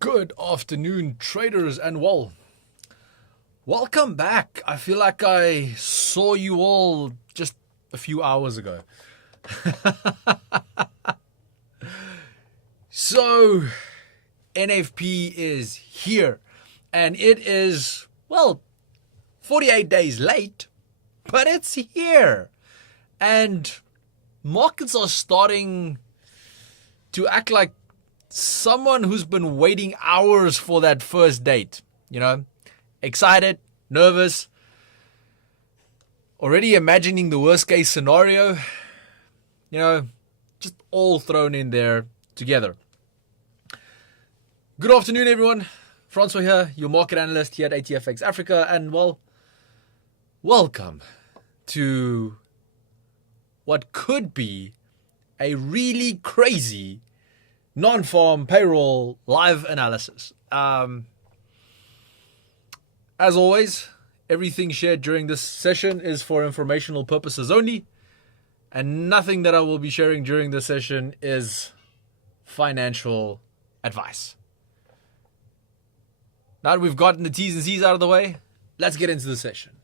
Good afternoon, traders, and welcome back. I feel like I saw you all just a few hours ago. So, NFP is here, and it is, 48 days late, but it's here. And markets are starting to act like someone who's been waiting hours for that first date, excited, nervous, already imagining the worst case scenario, just all thrown in there together. Good afternoon, everyone. Francois here, your market analyst here at ATFX Africa, and welcome to what could be a really crazy non-farm payroll live analysis. As always, everything shared during this session is for informational purposes only, and nothing that I will be sharing during this session is financial advice. Now that we've gotten the T's and C's out of the way, let's get into the session.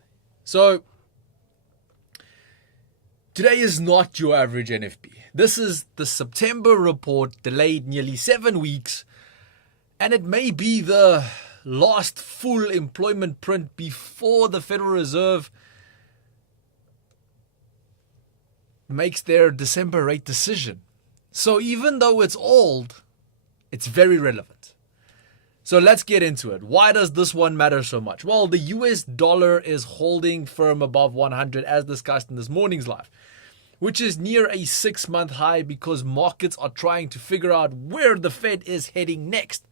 So, today is not your average NFP. This is the September report, delayed nearly 7 weeks, and it may be the last full employment print before the Federal Reserve makes their December rate decision. So even though it's old, it's very relevant. So let's get into it. Why does this one matter so much? Well, the US dollar is holding firm above 100 as discussed in this morning's live, which is near a 6-month high because markets are trying to figure out where the Fed is heading next.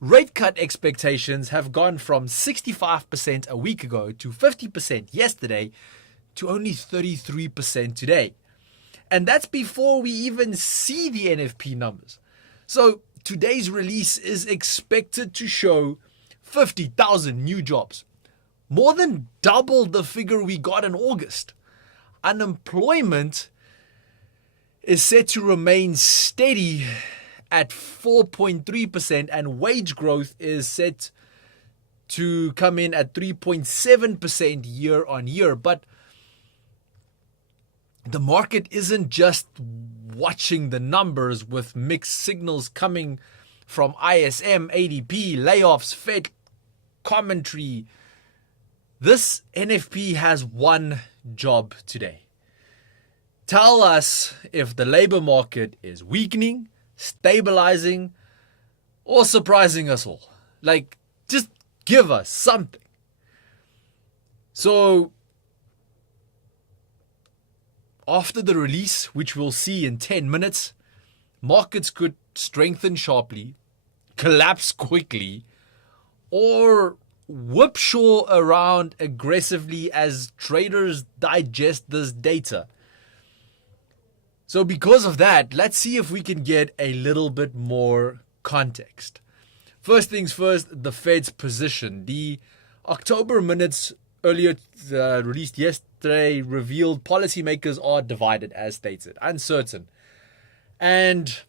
Rate cut expectations have gone from 65% a week ago to 50% yesterday to only 33% today. And that's before we even see the NFP numbers. So today's release is expected to show 50,000 new jobs, more than double the figure we got in August. Unemployment is set to remain steady at 4.3%, and wage growth is set to come in at 3.7% year on year. But the market isn't just watching the numbers with mixed signals coming from ISM, ADP, layoffs, Fed commentary. This NFP has one job today. Tell us if the labor market is weakening, stabilizing, or surprising us all. Just give us something. So, after the release, which we'll see in 10 minutes, markets could strengthen sharply, collapse quickly, or whipsaw around aggressively as traders digest this data. So because of that, let's see if we can get a little bit more context. First things first, the Fed's position. The October minutes earlier released yesterday revealed policymakers are divided, as stated, uncertain, and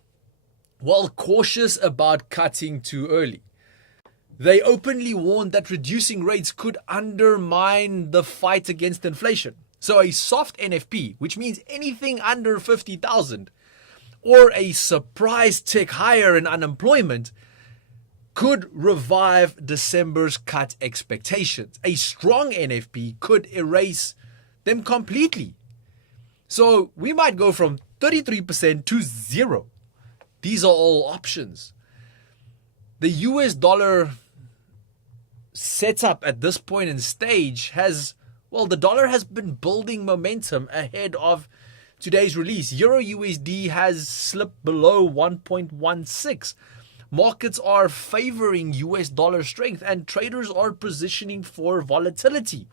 cautious about cutting too early. They openly warned that reducing rates could undermine the fight against inflation. So a soft NFP, which means anything under 50,000, or a surprise tick higher in unemployment, could revive December's cut expectations. A strong NFP could erase them completely. So we might go from 33% to 0. These are all options. The US dollar setup at this point in stage the dollar has been building momentum ahead of today's release. Euro USD has slipped below 1.16. Markets are favoring US dollar strength, and traders are positioning for volatility.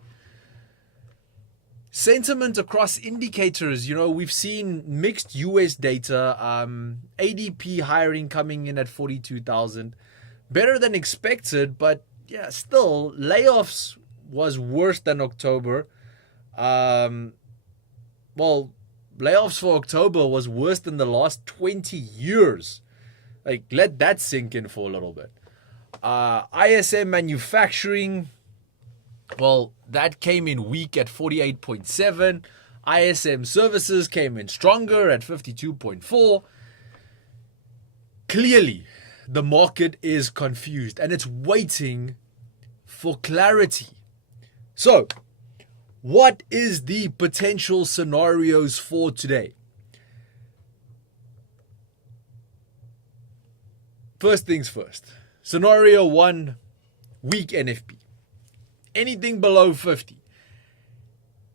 Sentiment across indicators, we've seen mixed US data, ADP hiring coming in at 42,000, better than expected, but still, layoffs was worse than October. Layoffs for October was worse than the last 20 years. Let that sink in for a little bit. ISM manufacturing, well, that came in weak at 48.7. ISM services came in stronger at 52.4. Clearly, the market is confused and it's waiting for clarity. So, what is the potential scenarios for today? First things first. Scenario 1, weak NFP. Anything below 50.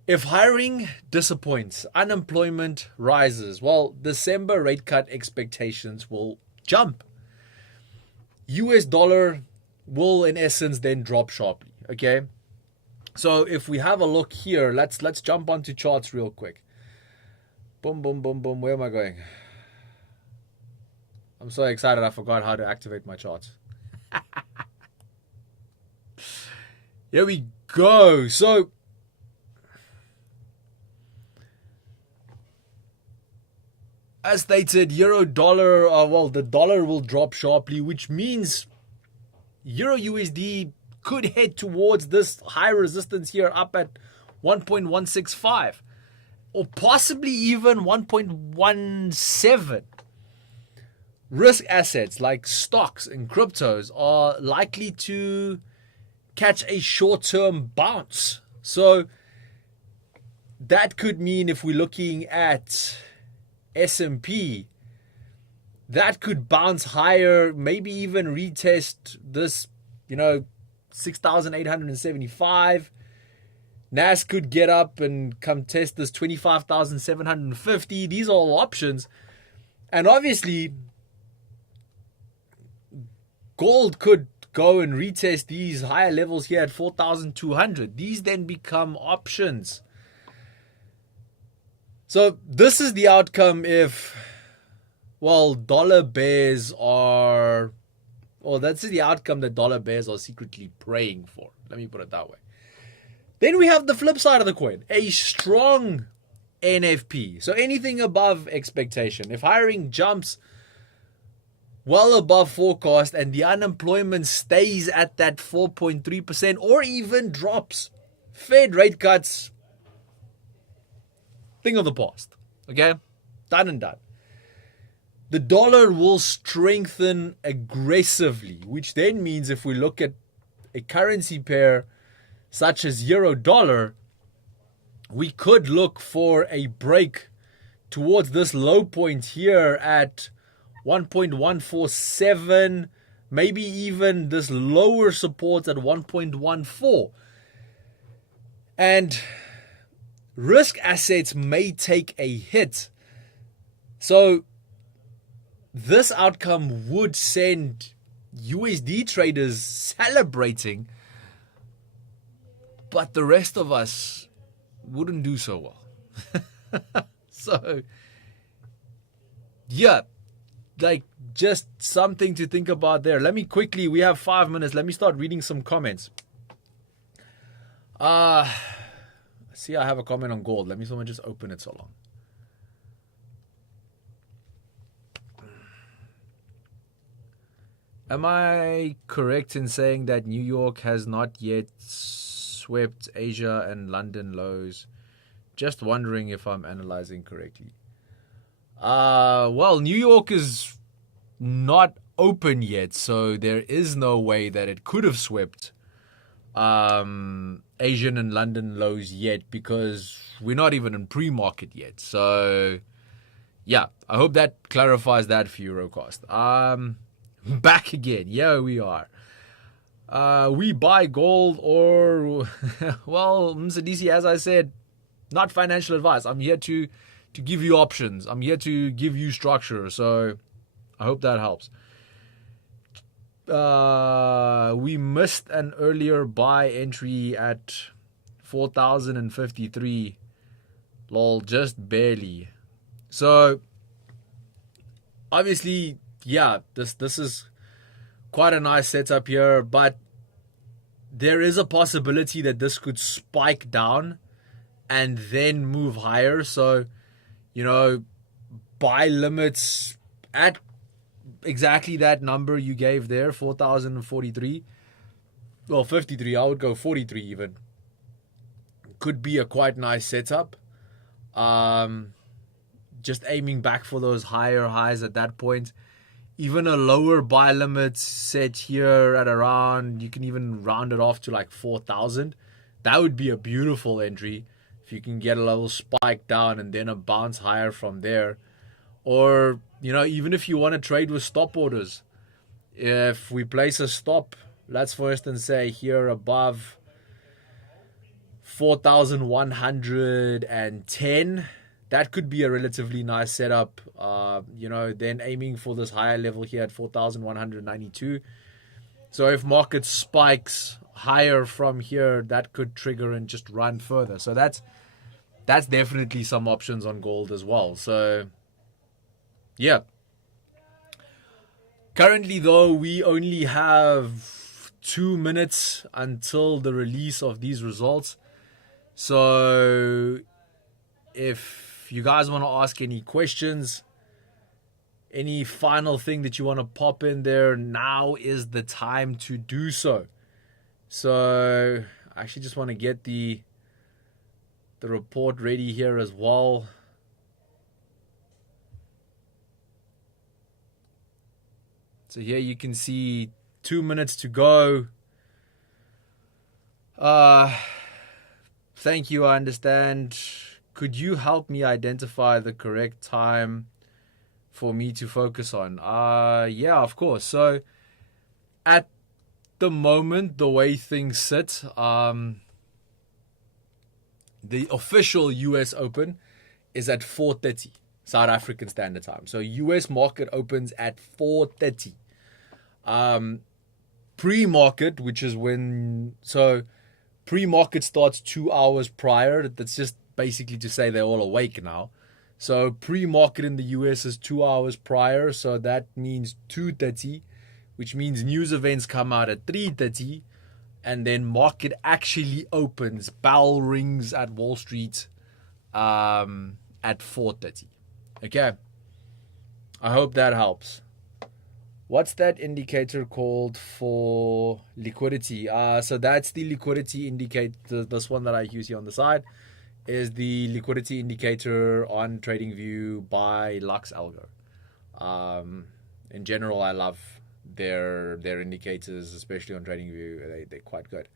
If hiring disappoints, unemployment rises, well, December rate cut expectations will jump. US dollar will in essence then drop sharply, okay? So if we have a look here, let's jump onto charts real quick. Boom, boom, boom, boom. Where am I going? I'm so excited I forgot how to activate my charts. Here we go. So as stated, euro dollar, the dollar will drop sharply, which means euro USD could head towards this high resistance here up at 1.165 or possibly even 1.17. Risk assets like stocks and cryptos are likely to catch a short-term bounce. So that could mean if we're looking at S&P, that could bounce higher, maybe even retest this, 6,875. NAS could get up and come test this 25,750. These are all options. And obviously, gold could go and retest these higher levels here at 4,200. These then become options. So this is the outcome if, dollar bears are, that's the outcome that dollar bears are secretly praying for. Let me put it that way. Then we have the flip side of the coin, a strong NFP. So anything above expectation. If hiring jumps well above forecast and the unemployment stays at that 4.3% or even drops, Fed rate cuts, thing of the past. Okay? Done and done. The dollar will strengthen aggressively, which then means if we look at a currency pair such as euro dollar, we could look for a break towards this low point here at 1.147, maybe even this lower support at 1.14. And risk assets may take a hit. So this outcome would send USD traders celebrating, but the rest of us wouldn't do so well. So, yeah, just something to think about there. Let me quickly, we have 5 minutes. Let me start reading some comments. See, I have a comment on gold. Let me someone just open it so long. Am I correct in saying that New York has not yet swept Asia and London lows? Just wondering if I'm analyzing correctly. New York is not open yet, so there is no way that it could have swept Asian and London lows yet because we're not even in pre-market yet. So, yeah, I hope that clarifies that for Eurocast. Back again. Yeah, we are. We buy gold or, Msadisi, as I said, not financial advice. I'm here to give you options. I'm here to give you structure. So I hope that helps. We missed an earlier buy entry at 4,053. Lol, just barely. So obviously, yeah, this is quite a nice setup here, but there is a possibility that this could spike down and then move higher. So, buy limits at exactly that number you gave there, 4,043. Well, 53, I would go 43 even. Could be a quite nice setup. Just aiming back for those higher highs at that point. Even a lower buy limit set here at around, you can even round it off to like 4,000. That would be a beautiful entry if you can get a little spike down and then a bounce higher from there. Or, even if you want to trade with stop orders, if we place a stop, let's for instance say here above 4,110, that could be a relatively nice setup. Then aiming for this higher level here at 4,192. So if market spikes higher from here, that could trigger and just run further. So that's definitely some options on gold as well. So yeah. Currently though, we only have 2 minutes until the release of these results. So if you guys want to ask any questions, any final thing that you want to pop in there, now is the time to do so. So I actually just want to get the report ready here as well. So here you can see 2 minutes to go. Thank you, I understand. Could you help me identify the correct time for me to focus on? Yeah, of course. So at the moment, the way things sit, the official US Open is at 4:30 South African Standard Time. So US market opens at 4:30. Pre-market, which is pre-market starts 2 hours prior. That's just basically to say they're all awake now. So pre-market in the US is 2 hours prior. So that means 2:30, which means news events come out at 3:30. And then market actually opens, bell rings at Wall Street at 4:30. Okay. I hope that helps. What's that indicator called for liquidity? So that's the liquidity indicator. This one that I use here on the side is the liquidity indicator on TradingView by Lux Algo. In general, I love their indicators, especially on TradingView. They're quite good.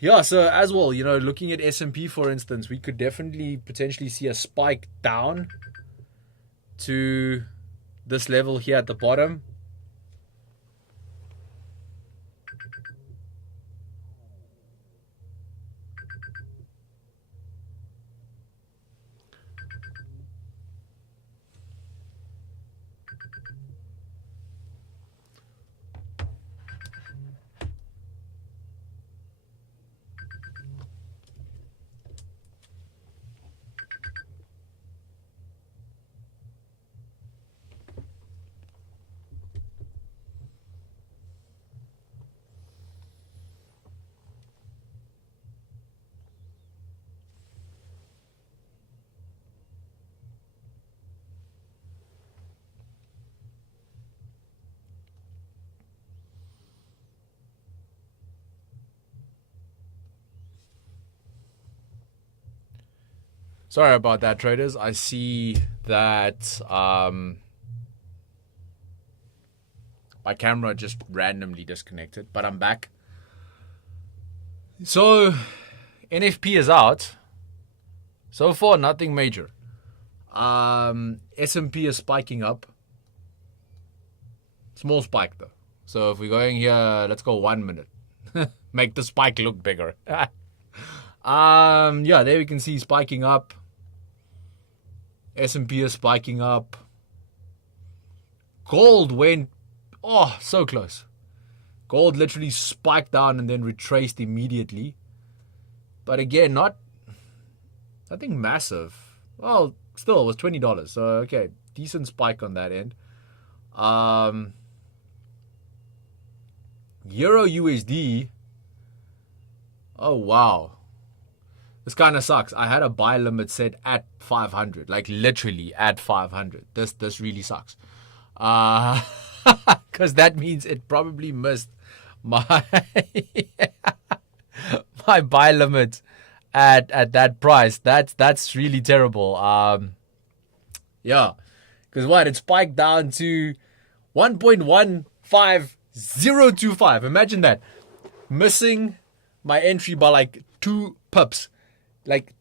Yeah, so as well, looking at S&P, for instance, we could definitely potentially see a spike down to this level here at the bottom. Sorry about that, traders. I see that my camera just randomly disconnected, but I'm back. So NFP is out. So far, nothing major. S&P is spiking up. Small spike though. So if we're going here, let's go 1 minute. Make the spike look bigger. Yeah, there we can see spiking up. S&P is spiking up. Gold went, so close. Gold literally spiked down and then retraced immediately. But again, nothing massive. Well, still, it was $20. So, okay, decent spike on that end. Euro USD. Oh, wow. This kind of sucks. I had a buy limit set at 500, like literally at 500. This really sucks. Because that means it probably missed my my buy limit at that price. That's really terrible. Yeah, because what, it spiked down to 1.15025. Imagine that, missing my entry by like 2 pips, like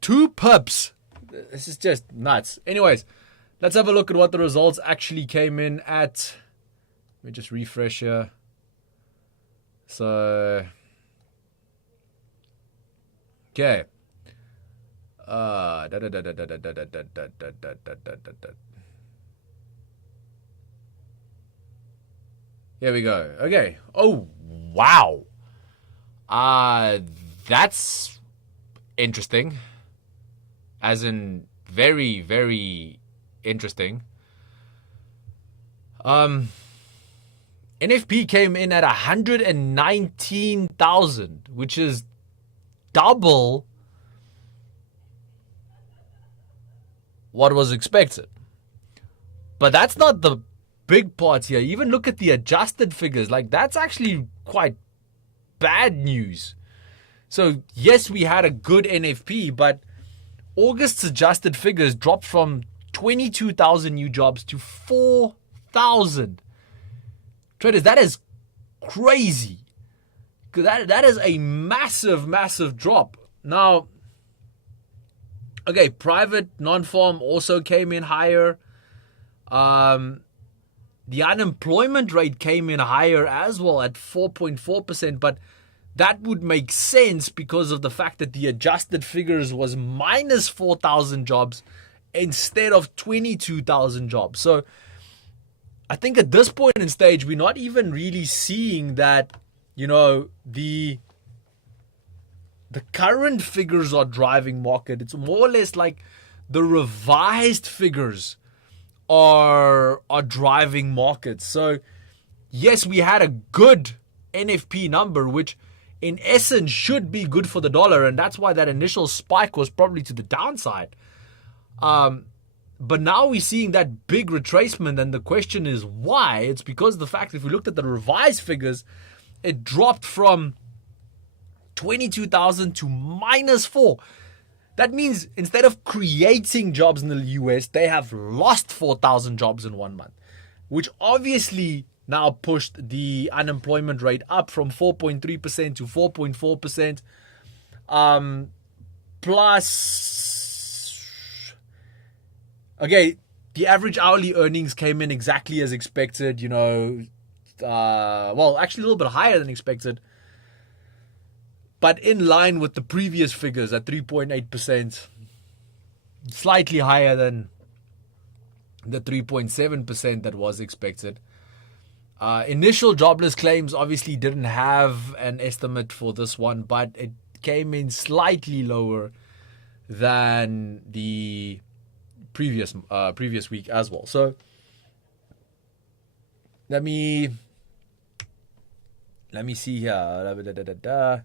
2 pips. This is just nuts. Anyways, let's have a look at what the results actually came in at. Let me just refresh here. So, okay. Here we go. Okay. Oh, wow. That's interesting. As in, very, very interesting. NFP came in at 119,000, which is double what was expected. But that's not the big part here. Even look at the adjusted figures. Like, that's actually quite bad news. So, yes, we had a good NFP, but August's adjusted figures dropped from 22,000 new jobs to 4,000. Traders, that is crazy. That is a massive, massive drop. Now, okay, private non-farm also came in higher. The unemployment rate came in higher as well at 4.4%, but that would make sense because of the fact that the adjusted figures was minus 4,000 jobs instead of 22,000 jobs. So I think at this point in stage, we're not even really seeing that, the current figures are driving market. It's more or less like the revised figures are driving markets. So yes, we had a good NFP number, which in essence should be good for the dollar, and that's why that initial spike was probably to the downside. But now we're seeing that big retracement, and the question is why? It's because of the fact, if we looked at the revised figures, it dropped from 22,000 to minus 4. That means instead of creating jobs in the US, they have lost 4,000 jobs in 1 month, which obviously now pushed the unemployment rate up from 4.3% to 4.4%. Plus, okay, the average hourly earnings came in exactly as expected, actually a little bit higher than expected, but in line with the previous figures at 3.8%, slightly higher than the 3.7% that was expected. Initial jobless claims obviously didn't have an estimate for this one, but it came in slightly lower than the previous week as well. So let me see here.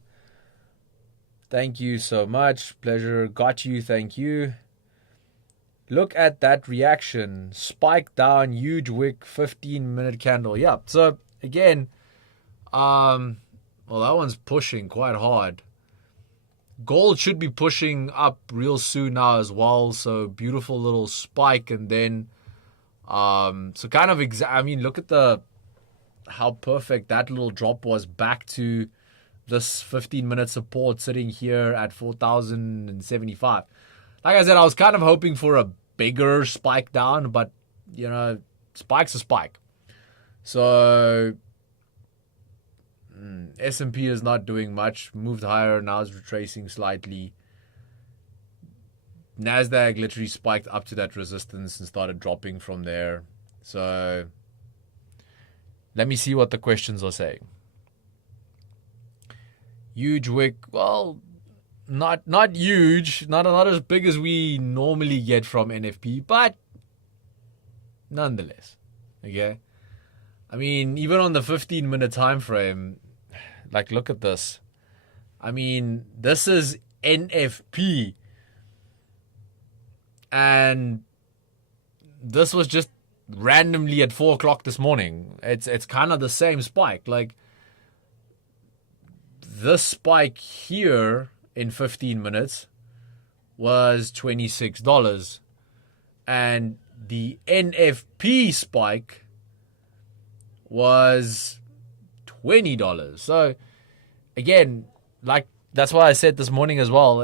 Thank you so much. Pleasure. Got you. Thank you. Look at that reaction. Spike down, huge wick, 15-minute candle. Yeah. So again, that one's pushing quite hard. Gold should be pushing up real soon now as well. So beautiful little spike, and then look at how perfect that little drop was back to this 15-minute support sitting here at 4,075. Like I said, I was kind of hoping for a bigger spike down, but, spike's a spike. So S&P is not doing much. Moved higher, now is retracing slightly. NASDAQ literally spiked up to that resistance and started dropping from there. So let me see what the questions are saying. Huge wick. Well, not huge. Not as big as we normally get from NFP, but nonetheless. Okay. I mean, even on the 15-minute time frame, like, look at this. I mean, this is NFP. And this was just randomly at 4 o'clock this morning. It's kind of the same spike. Like this spike here in 15 minutes was $26, and the NFP spike was $20. So again, like that's why I said this morning as well,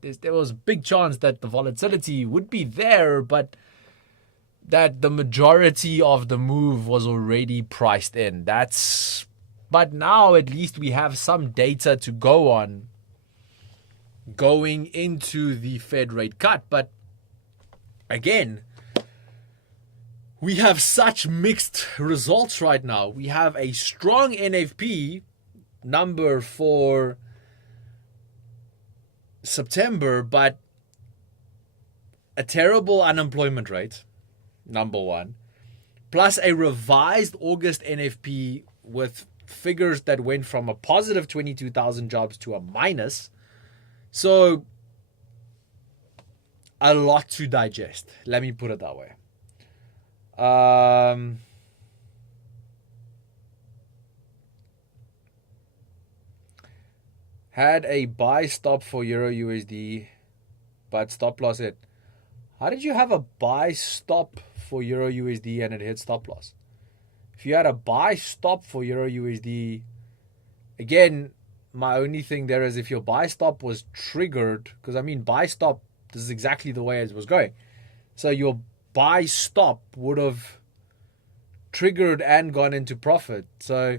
there was a big chance that the volatility would be there, but that the majority of the move was already priced in. But now at least we have some data to go on going into the Fed rate cut. But again, we have such mixed results right now. We have a strong NFP number for September, but a terrible unemployment rate, number one, plus a revised August NFP with figures that went from a positive 22,000 jobs to a minus. So a lot to digest. Let me put it that way. Had a buy stop for Euro USD, but stop loss hit. How did you have a buy stop for Euro USD and it hit stop loss? If you had a buy stop for Euro USD, again, my only thing there is if your buy stop was triggered, because I mean buy stop, this is exactly the way it was going. So your buy stop would have triggered and gone into profit. So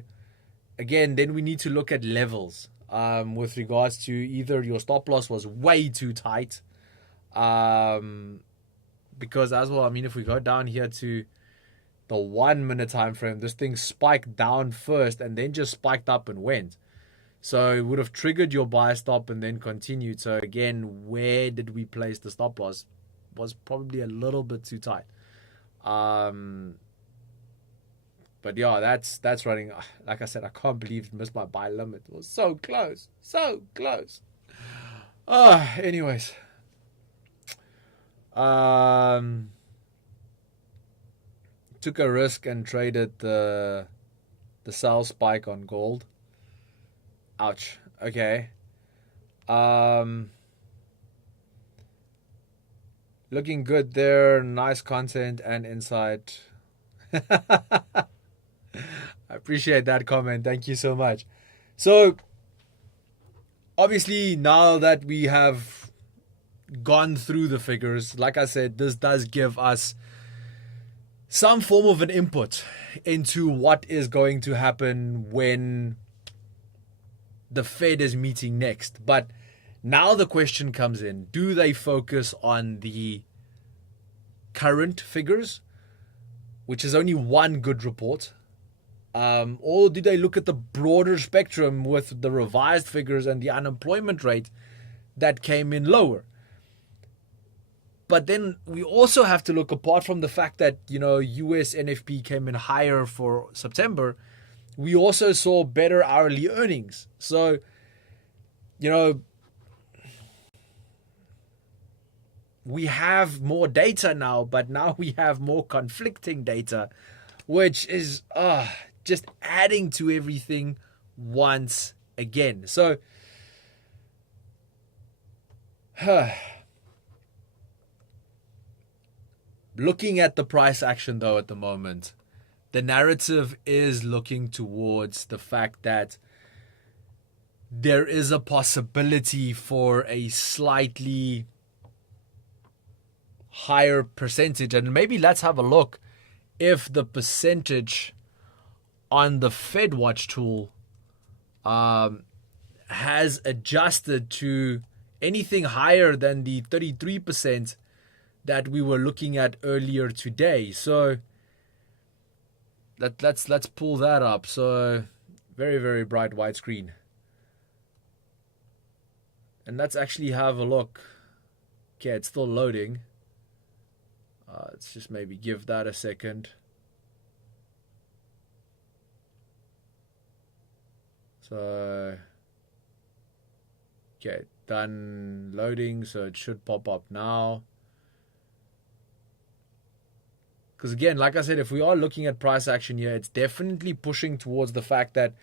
again, then we need to look at levels with regards to either your stop loss was way too tight, because as well, I mean, if we go down here to the 1 minute time frame, this thing spiked down first and then just spiked up and went. So it would have triggered your buy stop and then continued. So again, where did we place the stop loss? Was probably a little bit too tight. But yeah, that's running. Like I said, I can't believe it missed my buy limit. It was so close. So close. Anyways. Took a risk and traded the sell spike on gold. Ouch. Okay. Looking good there. Nice content and insight. I appreciate that comment. Thank you so much. So, obviously, now that we have gone through the figures, like I said, this does give us some form of an input into what is going to happen when the Fed is meeting next. But now the question comes in, do they focus on the current figures, which is only one good report, or do they look at the broader spectrum with the revised figures and the unemployment rate that came in lower? But then we also have to look, apart from the fact that, US NFP came in higher for September, we also saw better hourly earnings. So, we have more data now, but now we have more conflicting data, which is just adding to everything once again. So, looking at the price action, though, at the moment, the narrative is looking towards the fact that there is a possibility for a slightly higher percentage. And maybe let's have a look if the percentage on the FedWatch tool has adjusted to anything higher than the 33% that we were looking at earlier today. So let's pull that up. So very, very bright white screen. And let's actually have a look. Okay, it's still loading. Let's just maybe give that a second. So, okay, done loading, so it should pop up now. Because again, like I said, if we are looking at price action here, it's definitely pushing towards the fact that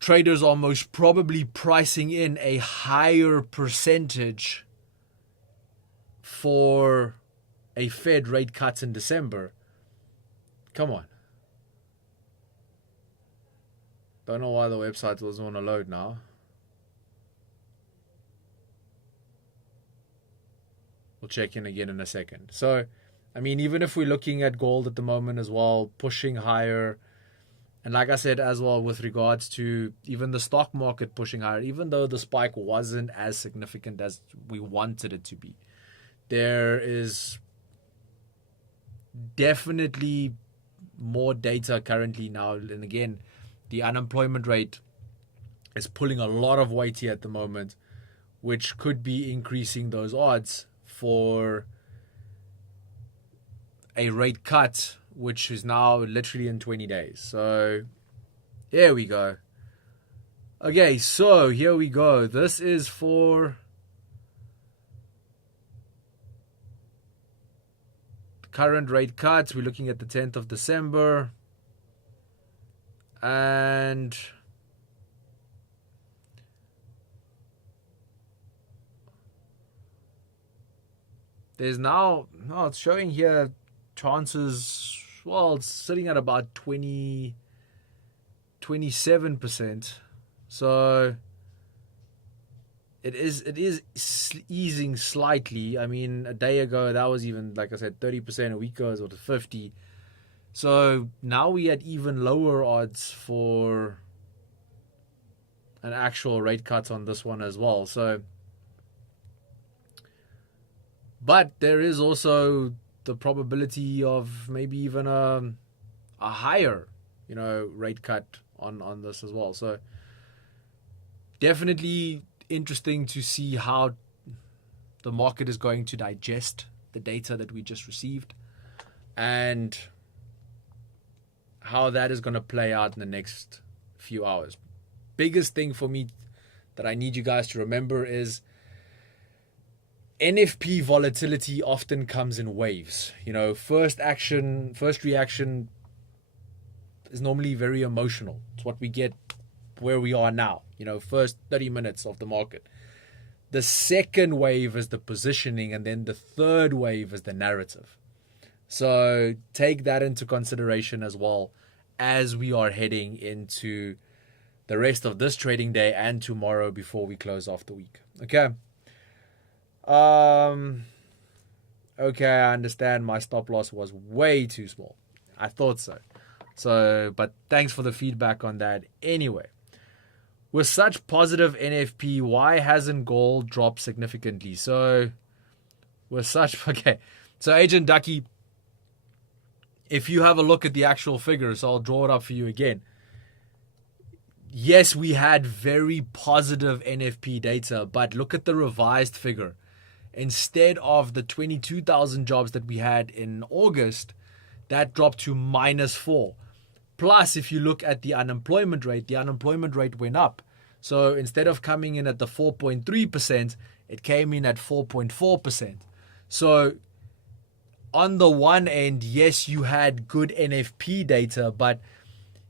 traders are most probably pricing in a higher percentage for a Fed rate cut in December. Come on. Don't know why the website doesn't want to load now. We'll check in again in a second. So, I mean, even if we're looking at gold at the moment as well, pushing higher, and like I said as well, with regards to even the stock market pushing higher, even though the spike wasn't as significant as we wanted it to be, there is definitely more data currently now. And again, the unemployment rate is pulling a lot of weight here at the moment, which could be increasing those odds for a rate cut, which is now literally in 20 days. So here we go. Okay, so here we go. This is for the current rate cuts. We're looking at the 10th of December. And there's now, no, it's showing here chances, well, it's sitting at about 27%. So it is easing slightly. I mean, a day ago, that was even, like I said, 30%. A week ago, it was to 50. So now we had even lower odds for an actual rate cut on this one as well. So, but there is also the probability of maybe even a higher, rate cut on this as well. So definitely interesting to see how the market is going to digest the data that we just received and how that is going to play out in the next few hours. Biggest thing for me that I need you guys to remember is NFP volatility often comes in waves. First reaction is normally very emotional. It's what we get where we are now. First 30 minutes of the market. The second wave is the positioning, and then the third wave is the narrative. So take that into consideration as well as we are heading into the rest of this trading day and tomorrow before we close off the week. Okay. Okay, I understand my stop loss was way too small. I thought so. But thanks for the feedback on that. Anyway, with such positive NFP, why hasn't gold dropped significantly? Okay. So Agent Ducky, if you have a look at the actual figures, I'll draw it up for you again. Yes, we had very positive NFP data, but look at the revised figure. Instead of the 22,000 jobs that we had in August, that dropped to -4. Plus, if you look at the unemployment rate went up. So instead of coming in at the 4.3%, it came in at 4.4%. So on the one end, yes, you had good NFP data, but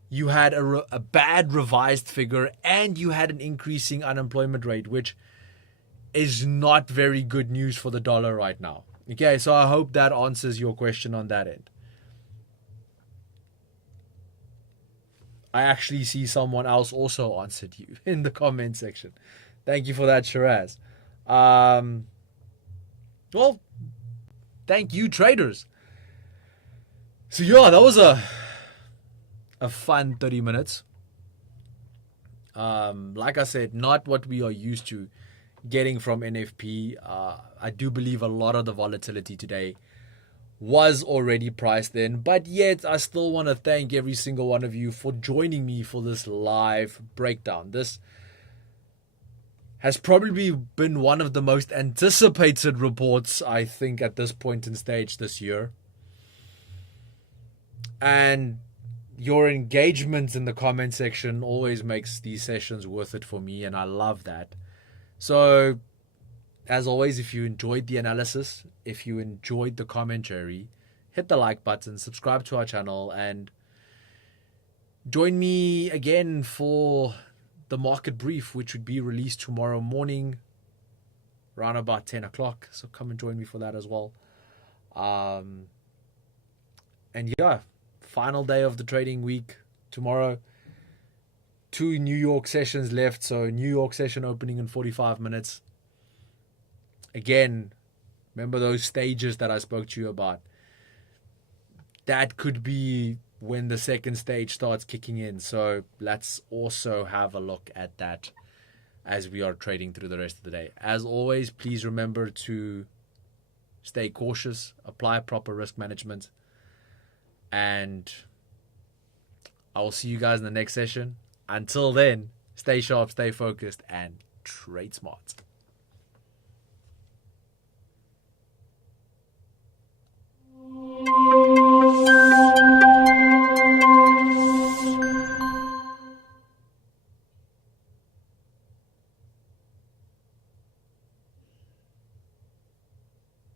you had a bad revised figure and you had an increasing unemployment rate, which is not very good news for the dollar right now. Okay, so I hope that answers your question on that end. I actually see someone else also answered you in the comment section. Thank you for that, Shiraz. Well, thank you, traders. So yeah, that was a fun 30 minutes. Like I said, not what we are used to getting from NFP. I do believe a lot of the volatility today was already priced in, but yet I still want to thank every single one of you for joining me for this live breakdown. This has probably been one of the most anticipated reports, I think, at this point in stage this year. And your engagement in the comment section always makes these sessions worth it for me, and I love that. So, as always, if you enjoyed the analysis, if you enjoyed the commentary, hit the like button, subscribe to our channel, and join me again for the market brief, which would be released tomorrow morning around about 10 o'clock. So come and join me for that as well. And yeah, final day of the trading week tomorrow. 2 New York sessions left. So New York session opening in 45 minutes. Again, remember those stages that I spoke to you about? That could be when the second stage starts kicking in. So let's also have a look at that as we are trading through the rest of the day. As always, please remember to stay cautious, apply proper risk management, and I will see you guys in the next session. Until then, stay sharp, stay focused, and trade smart.